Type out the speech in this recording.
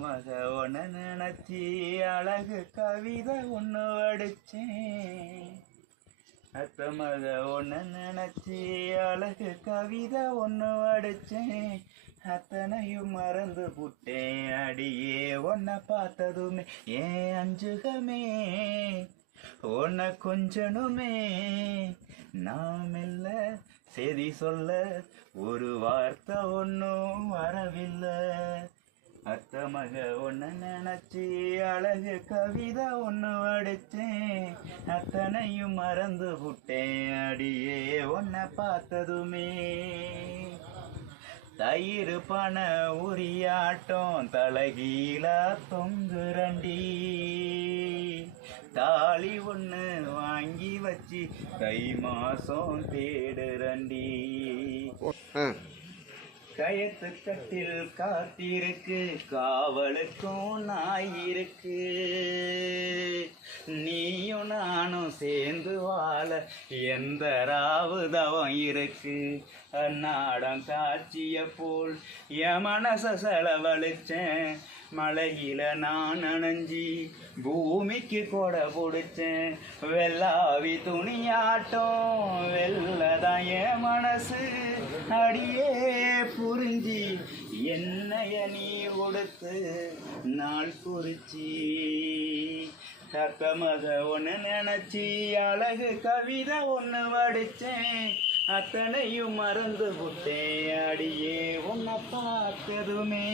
மக ஒன்னு நினைச்சி அழகு கவிதை ஒன்று அடிச்சேன். அத்த மக ஒன்னு நினைச்சி அழகு கவிதை ஒன்று அடிச்சேன். அத்தனையும் மறந்து புட்டேன் அடியே உன்னை பார்த்ததுமே ஏன் அஞ்சுகமே உன்னை கொஞ்சனுமே. நாம் இல்ல செய்தி சொல்ல ஒரு வார்த்தை ஒன்றும் வரவில்லை. அத்த மக ஒன்னு நினைச்சி அழகு கவிதை ஒன்று அடிச்சேன். அத்தனையும் மறந்து புட்டேன் அடியே உன்னை பார்த்ததுமே. தயிர் பண உரியாட்டம் தலகீழா தொங்குரண்டி. தாலி ஒன்று வாங்கி வச்சு தை மாசம் தேடுரண்டி. கயத்து கட்டில் காத்திருக்கு காவலுக்கும் நாய் இருக்கு. நீயும் நானும் சேர்ந்து வாழ எந்த ராவுதவம் இருக்கு. அந்நாடம் காட்சிய போல் என் மனச செலவழிச்சேன். மலையில நான் நனைஞ்சி பூமிக்கு கொடை பிடிச்சேன். வெள்ளாவி துணியாட்டம் வெள்ளதான் என் மனசு அடியே புரிஞ்சி என்னைய நீ கொடுத்து நாள் குறிச்சி. அத்த மக ஒன்று நினைச்சி அழகு கவிதை ஒன்று வடிச்சேன். அத்தனையும் மறந்து புட்டேன் அடியே உன்னை பார்த்ததுமே.